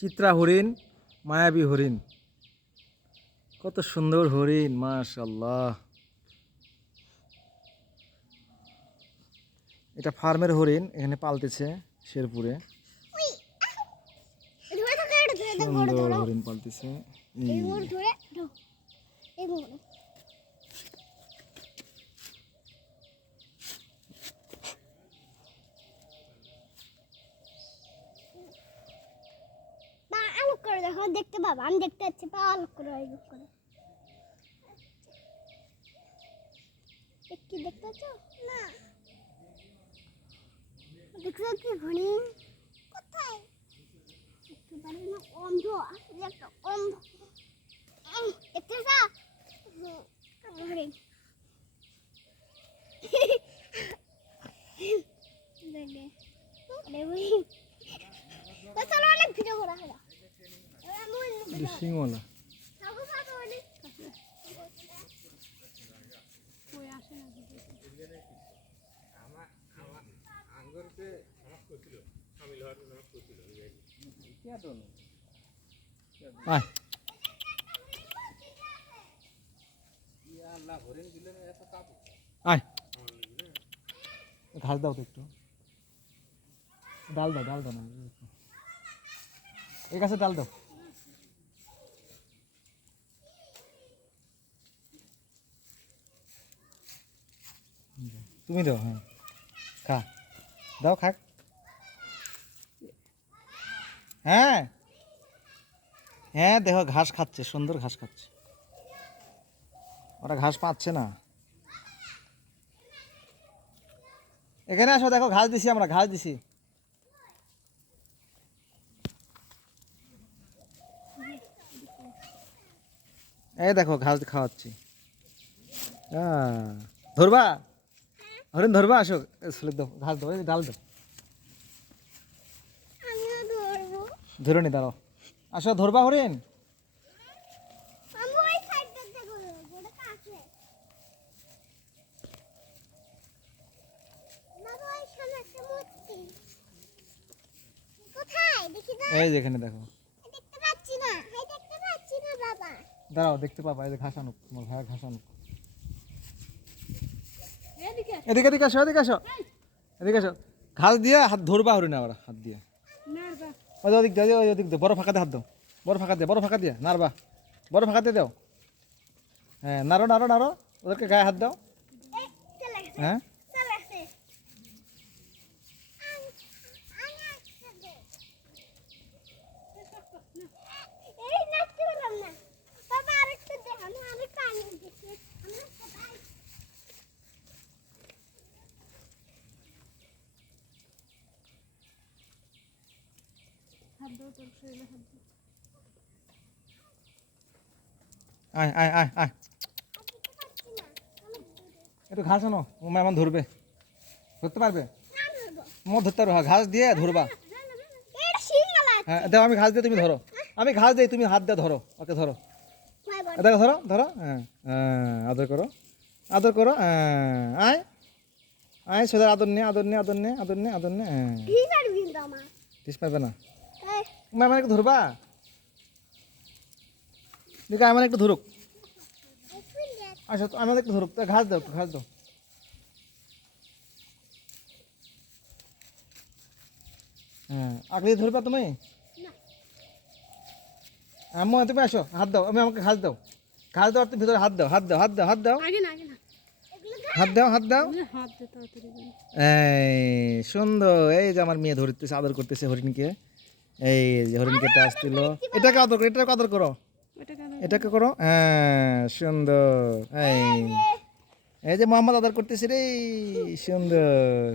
চিত্রা হরিণ, মায়াবী হরিণ, কত সুন্দর হরিণ, মাশাআল্লাহ। এটা ফার্মের হরিণ, এখানে পালতেছে শেরপুরে। সুন্দর হরিণ পালতেছে। দেখো দেখতে পাবো, আমি দেখতে পাচ্ছি পা আলোক করে কি দেখতে পাচ্ছ না? দেখছো কি হরিণ কোথায়? দেখতে পারি না, অন্ধ আসলে একটা অন্ধ। দেখতে পাচ্ছ হরিণ? চলো অনেক ভিডিও করা হলো। সিংওয়ালা আয় আয়, ঘাস দাও তো একটু, ডাল দাও না, এই গাছে ডাল দাও। তুমি দাও, হ্যাঁ খা, দাও খাক। হ্যাঁ হ্যাঁ, দেখো ঘাস খাচ্ছে, সুন্দর ঘাস খাচ্ছে। ওরা ঘাস পাচ্ছে না। এখানে আসো, দেখো ঘাস দিছি, আমরা ঘাস দিছি। এই দেখো ঘাস খাওয়াচ্ছি। ধরবা হরিণ, ধরবা, আসো দাও, ঘাস দাও, ডাল দাও। ধরে নি, দাঁড়াও, আসো ধরবা হরিণ। এই যেখানে দেখো, দাঁড়াও, দেখতে পাবা, এই যে ঘাস আনুক, তোমার ভাইয়া ঘাস আনুক। এদিকে এদিকে আসো, এদিকে আসো, এদিকে আসো। ঘাস দিয়ে হাত ধরবা হরিণ, আবার হাত দিয়ে ওদিক দিয়ে, ওদিক দিয়ে, বড় ফাঁকা দিয়ে হাত দাও, বড় ফাঁকা দিয়ে নাড়বা, বড় ফাঁকা দিয়ে দাও। হ্যাঁ, নাড়ো নাড়ো নাড়ো, ওদেরকে গায়ে হাত দাও। হ্যাঁ, আয় আয় আয় আয়, একটু ঘাস আনো, মেহমান ধরবে, ধরতে পারবে? ধরতে পারবে, হ্যাঁ ঘাস দিয়ে ধরবা। হ্যাঁ দাও, আমি ঘাস দিয়ে, তুমি ধরো, আমি ঘাস দিই, তুমি হাত দিয়ে ধরো, ওকে ধরো, দেখো ধরো ধরো, হ্যাঁ হ্যাঁ, আদর করো, আদর করো, হ্যাঁ আয় আয়, সোজা আদর নে, আদর নে, আদর নে, আদর নে, আদর নে, হ্যাঁ। টিস পারবে না, আমার একটু ধরবা, দেখো আমার একটু ধরুক, আচ্ছা আমাদের একটু ধরুক, ঘাস দাও, ঘাস দাও। হ্যাঁ, আগলে ধরবা তুমি, আম্মু তুমি আসো, হাত দাও, আমাকে ঘাস দাও, ঘাস দাও, তুমি ভিতরে হাত দাও, হাত দাও, হাত দাও, হাত দাও, হাত দাও, হাত দাও। এই সুন্দর, এই যে আমার মেয়ে ধরতেছে, আদর করতেছে হরিণকে, এই যে হরিণকে টাচ দিল, এটাকে আদর করো, এটাকে আদর করো, এটাকে করো, হ্যাঁ সুন্দর। এই যে মোহাম্মদ আদর করতেছে রে, সুন্দর।